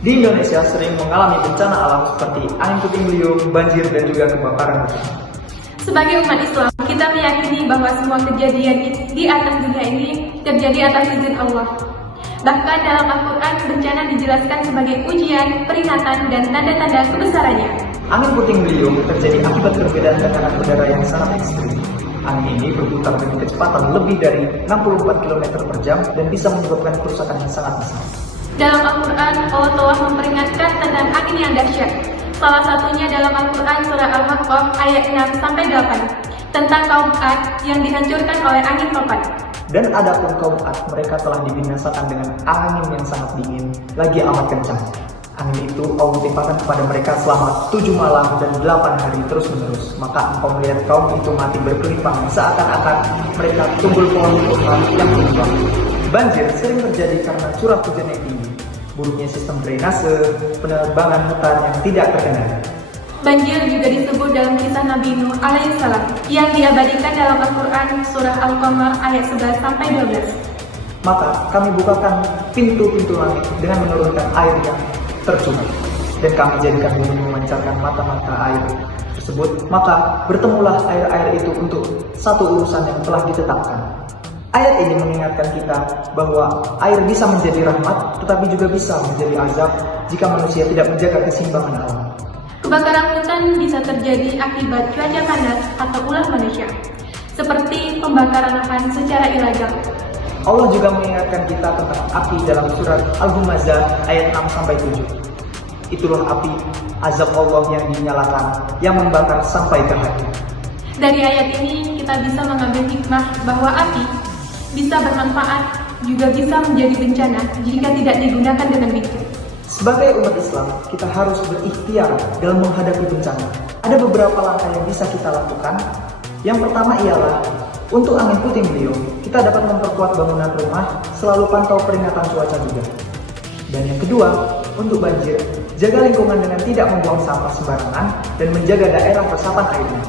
Di Indonesia sering mengalami bencana alam seperti angin puting beliung, banjir, dan juga kebakaran hutan. Sebagai umat Islam, kita meyakini bahwa semua kejadian di atas dunia ini terjadi atas izin Allah. Bahkan dalam Al-Quran, bencana dijelaskan sebagai ujian, peringatan, dan tanda-tanda kebesarannya. Angin puting beliung terjadi akibat perbedaan tekanan udara yang sangat ekstrim. Angin ini berputar dengan kecepatan lebih dari 64 km per jam dan bisa menyebabkan kerusakan yang sangat besar. Dalam Al-Quran, Allah telah memperingatkan tentang angin yang dahsyat. Salah satunya dalam Al-Quran surah Al-Haqqah ayat 6-8 tentang kaum Ad yang dihancurkan oleh angin topan. Dan adapun kaum Ad, mereka telah dibinasakan dengan angin yang sangat dingin, lagi amat kencang. Angin itu Allah timpakan kepada mereka selama 7 malam dan 8 hari terus-menerus. Maka engkau melihat kaum itu mati berkelimpahan, seakan-akan mereka tumbul pohon-pohon yang tumbang. Banjir sering terjadi karena curah hujan yang tinggi, buruknya sistem drainase, penebangan hutan yang tidak terkendali. Banjir juga disebut dalam kisah Nabi Nuh alaihissalam yang diabadikan dalam Al-Quran surah Al-Qamar ayat 11-12. Maka kami bukakan pintu-pintu langit dengan menurunkan air yang tercurah, dan kami jadikan bumi memancarkan mata-mata air tersebut. Maka bertemulah air-air itu untuk satu urusan yang telah ditetapkan. Ayat ini mengingatkan kita bahwa air bisa menjadi rahmat, tetapi juga bisa menjadi azab jika manusia tidak menjaga keseimbangan alam. Kebakaran hutan bisa terjadi akibat cuaca panas atau ulah manusia, seperti pembakaran lahan secara ilegal. Allah juga mengingatkan kita tentang api dalam surat Al-Humazah ayat 6-7. Itulah api azab Allah yang dinyalakan, yang membakar sampai ke hati. Dari ayat ini kita bisa mengambil hikmah bahwa api bisa bermanfaat, juga bisa menjadi bencana jika tidak digunakan dengan bijak. Sebagai umat Islam, kita harus berikhtiar dalam menghadapi bencana. Ada beberapa langkah yang bisa kita lakukan. Yang pertama ialah, untuk angin puting beliung, kita dapat memperkuat bangunan rumah, selalu pantau peringatan cuaca juga. Dan yang kedua, untuk banjir, jaga lingkungan dengan tidak membuang sampah sembarangan dan menjaga daerah resapan airnya.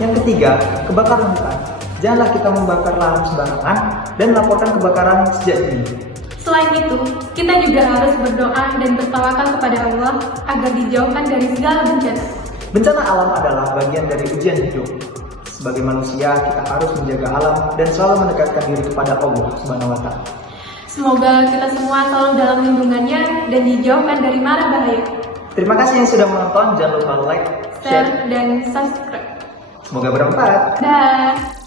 Yang ketiga, kebakaran hutan. Janganlah kita membakar lahan sembarangan dan laporkan kebakaran sejak dini. Selain itu, kita juga harus berdoa dan bertawakal kepada Allah agar dijauhkan dari segala bencana. Bencana alam adalah bagian dari ujian hidup. Sebagai manusia, kita harus menjaga alam dan selalu mendekatkan diri kepada Allah Subhanahu wa Ta'ala. Semoga kita semua selalu dalam lindungannya dan dijauhkan dari mara bahaya. Terima kasih yang sudah menonton. Jangan lupa like, Share, dan subscribe. Semoga bermanfaat. Dah.